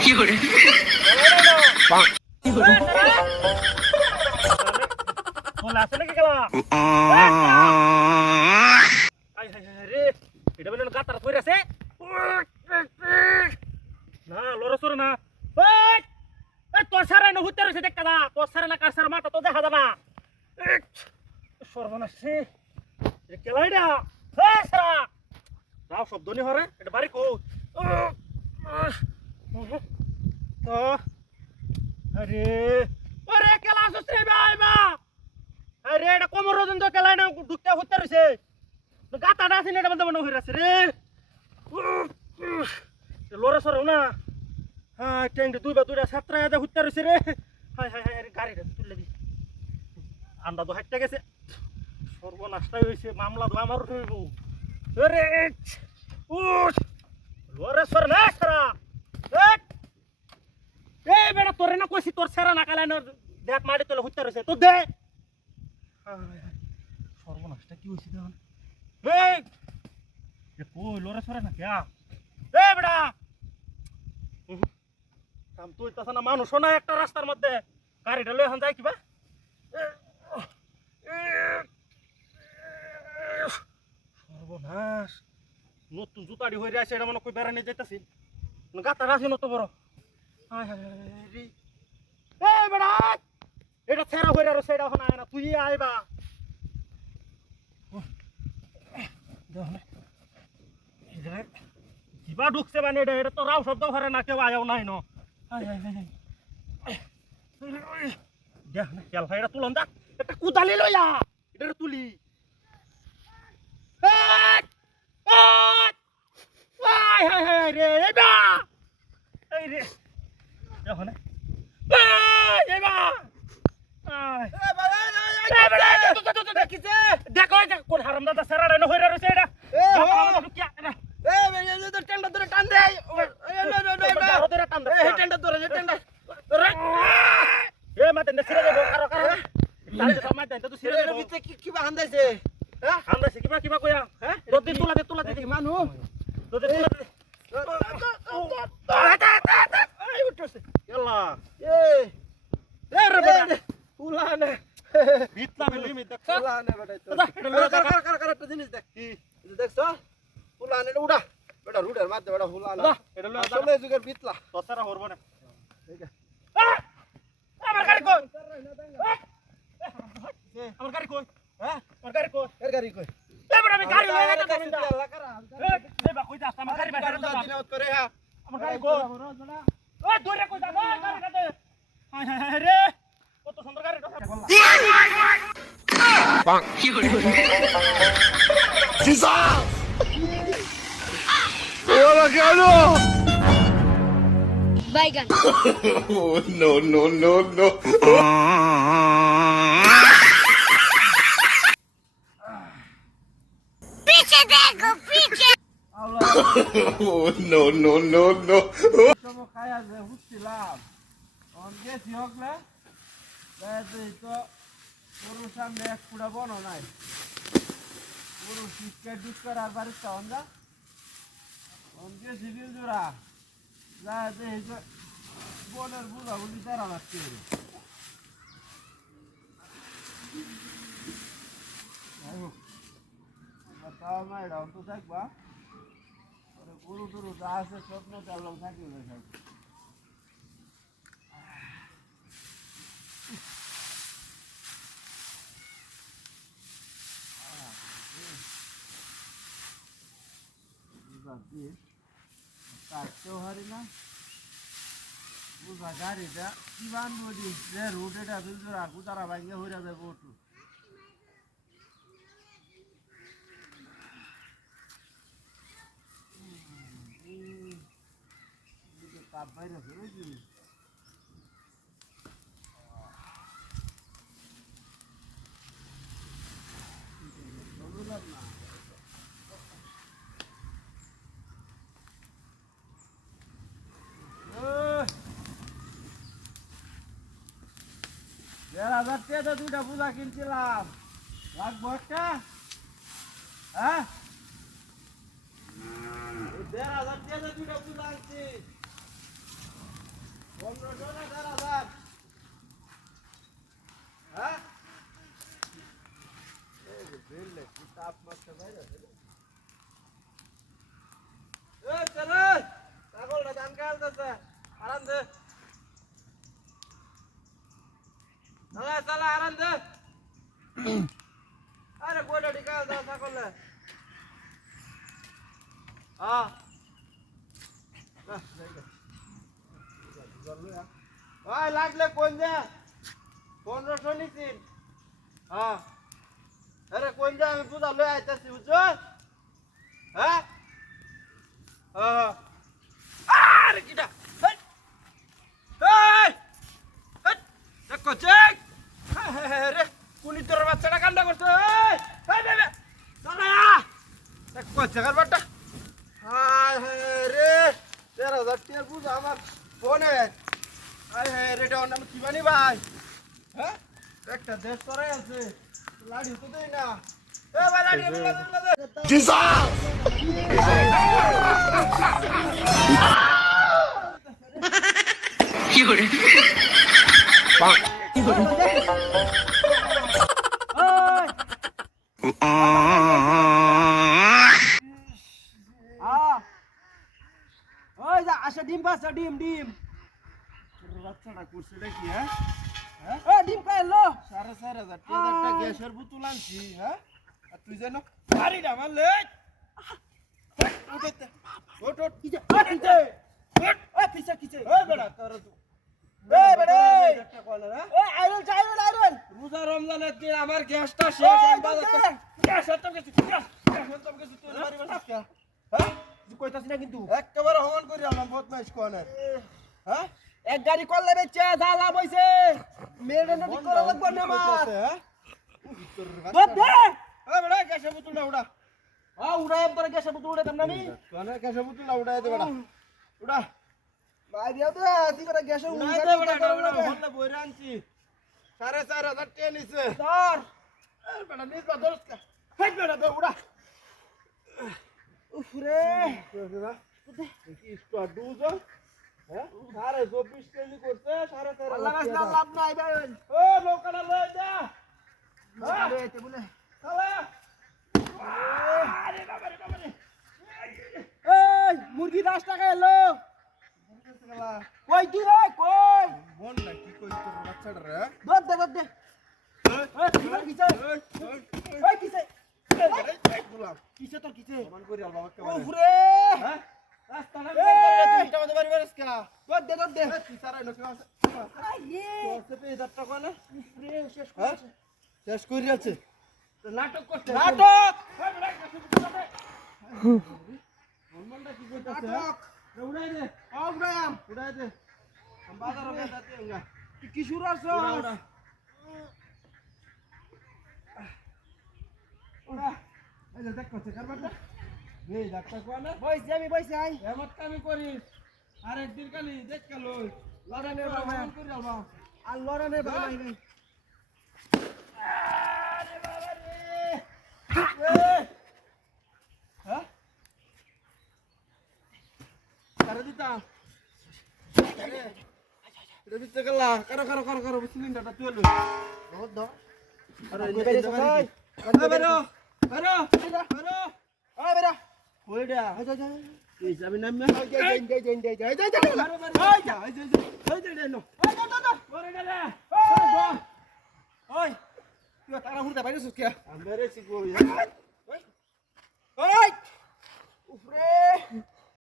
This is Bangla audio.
কি করে বলা আছে নাকি খেলা রে এটা বলে গাতার ধরে আছে না লড়ছর না তোর সারা না হুতে রয়েছে দেখা না তোর সারা না কার সারা মাথা তো দেখা যায় না সর্বনাশ খেলাইডা সারা রাও শব্দ নি হরে এটা বাড়ি কো তো আরে ওরে খেলা আসছ রে ভাই বা আরে এটা কোমর রজন তো খেলাই না ঢুকতে হুতে রয়েছে গাতাটা আছে না এটা মধ্যে মনে হইরাছে রে লড়ে সরো না হ্যাঁ ট্যাঙ্কি দুইটা সাতটা এদে হুতে রয়েছে রে হাই হাই হাই গাড়িটা তুলে দি আন্ডা তো হাইটটা গেছে সর্বনাশটাই হয়েছে মামলা তো আমার হইব রে লড়ে সর না সারা এই বেটা তোরে না কইছি তোর সেরা না কালাইন দেখ মাটি তোলে হুতে রয়েছে তো দে সর্বনাশটা কি হয়েছে দেখুন এই কই লড়ে সরে না কেয়া এই বেটা কাম তুই তাছ না মানুষও না একটা রাস্তার মধ্যে গাড়িটা লই এখন যাই কিবা সর্বনাশ নতুন জুতাড়ি হয়ে আছে এটা মনে কই বেড়া নিয়ে যাইতাছি গাতার আছে নত বড় এই বেটা এটা ছেড়া হয়ে রয়েছে এটা এখন আয় না তুই আইবা কিবা ঢুকছে মানে এটা তো রাও শব্দ করে না কেউ আয়াও নাই ন দেখ না খেল ভাই এটা তুলন দা একটা কুদালি লইয়া এটা তুলি রে এবা এই রে দেখো না এবা দেখো কোন হারাম দাদা সেরা হয়ে রয়েছে এটা টেন্ডা ধরে টান দে টান দে টেন্ডা ধরে টেন্ডা এ মা টেন্ডা ছিড়ে দেবো কারো কারো মা টেন্ডা তো ছিড়ে দেবো কিবা হান্দাইছে হ্যাঁ হান্দাইছে কিবা কইয়া হ্যাঁ দদি তুলা দে মানু দদি তুলা দে এই উঠছে ইয়াল্লা এ রে বেটা উলানে বিতলা মিলি মি দেখ উলানে বেটা কার একটা জিনিস দেখ কি দেখছ উলানে উড়া বেটা রুডের মাঝে বেটা উলানে এটা লও আসলে যুগের বিতলা তসারা হরব না ঠিক আছে আমার গাড়ি কই আমার গাড়ি কই হ্যাঁ আমার গাড়ি কই এর গাড়ি কই এ বেটা আমি গাড়ি লয়ে যাইতাম না আল্লাহ করা এই বা কই যাস আমার গাড়ি বাইরে গাড়ি যা দিনত করে হ্যাঁ আমার গাড়ি কই ওই দূরে কই যা গাড়ি কাটে হাই হাই হাই রে কত সুন্দর গাড়ি কি করে Baigan. Oh, no, no, no, no. Piche देखो piche. Oh, no, no, no, no. সব খায়া যে হুছিলাম অন গেছি হকলে তাই তো পুরো সামনে এক ফুটা বনো নাই পুরো শিক্ষা ডিস্কার আর বারিস্তা অনজা অন গেছি বিলজোড়া যা যে বনের বুড়া বুঝি তারা লাগছে তাও না এটা অন্ত থাকবা গরু টরু যা আছে স্বপ্ন তার লোক থাকি কাটতেও হারি না বুঝা গাড়িটা কি বানবো দিস যে রুট এটা দুজন আগু তারা ভাঙিয়ে হয়ে যাবে ওটু তাপ বাইরে ফেলেছি না দুইটা পূজা কিনছিলাম লাগবো একটা হ্যাঁ 1,500 টাকা দুইটা বুঝ আনছি 1500 না 1,500 হ্যাঁ এই বেলে কি তাপ মারতে বাইরে এই চলে ছাগলটা দান কালতেছে আরাম দে চলা চলা আরাম দে আরে কোটা টিকাল দা ছাগলে ওই লাগলে কোন যা 1500 নিছিন আরে কোন যা আমি বুঝা লই আইতাছি বুঝছো হ্যাঁ আরে কিটা এই দেখো চেক রে কুনি তোর বাচ্চাটা কান্না করছে এই বে চলা দেখো চেকার বাটা হায় হায় রে 13,000 টাকা বুঝ আমার ফোনে হায় হায় রে ডাউন আমি কি বানি ভাই হ্যাঁ একটা দেশ করে আছে লাড়ি তো দেই না এ ভাই লাড়ি বলা দে কি করে ওই যা আসা ডিম পাসা ডিম বাচ্চাটা করছে দেখি হ্যাঁ ও ডিম পাইলো 4,500 টাকা গ্যাসের বোতল আনছি হ্যাঁ আর তুই জানো বাড়িটা মারলে উঠতে ওট কিছে কিছে ওই পিছে কিছে ওই বড়া তোর এই বড়ে একটা কল না ওই আইরন রোজা রমজানের দিন আমার গ্যাসটা শেষ আমি বাজাতে গ্যাস তো কিছু তুই মারিবা না হ্যাঁ তুই কইতাছিস না কিন্তু একেবারে হমন করি আলাম বদমাইশ কোনে হ্যাঁ এক গাড়ি করলে বেচে জ্বালা বইছে মেরে নদী করা লাগবে না আমার বদ দে এ বড়া গ্যাসের বোতলটা উড়া উড়া একবার গ্যাসের বোতল উড়াইতাম না আমি কোনে গ্যাসের বোতলটা উড়াই দে বড়া উড়া ভাই দিও দে তুই বড়া গ্যাসের উড়াই দে বড়া হল্লা বইরা আনছি 4,500 টাকা নিছে ধর এ বড়া নিস বা দরস্কা হেই বড়া দে উড়া উফ রে কি স্টার্ট দুজ হ্যাঁ 24 কেজি করতে 4,500 আল্লাহ রাস্তা লাভ নাই ভাই ও লোকালা লই যা আরে তে বলে শালা আরে বাবা রে এই মুরগি 10 টাকা এলো কই তুই রে কই বল না কি কই তোর বাচ্চাটা রে দদ দে এই কিছে এই কিছে এই গোলাম কিছে তোর কিছে সমান করি আল বাবা কে ওরে হ্যাঁ রাস্তা না তুই টাকা দেবারি বারসকা দদ দে তুই সারা লোক আছে আইয়ে তোর পে 1000 টাকা না রে শেষ করে শেষ করে আছে তো নাটক করতে নাটক মনমনটা কি কইতাছে নাটক উড়াই দে উড়াই দে हम बाजार में जाते होंगे কি শুরু আছে ওরা এই যে দেখো চেকার বাটা এই ডাক্তার কোনা বইছি আমি বইছি আই এমত কামি করিস আর একদিন কালি দেখ কালো লড়ানে বাবা করি আলবা আর লড়ানে বাবা নাই আরে বাবা রে হ্যাঁ করে দিতা এটা বিতে গলা করো সিলিন্ডারটা তুলে বহুত দাও আরে বেরে সবাই বেরো ওই বেরো ওইডা যা এই যাবি না যাই নো ওরে গেলে ওই তুই তারা হুড়তে বাইরে সুস কে আমি বেরে শিখবো ওই উফরে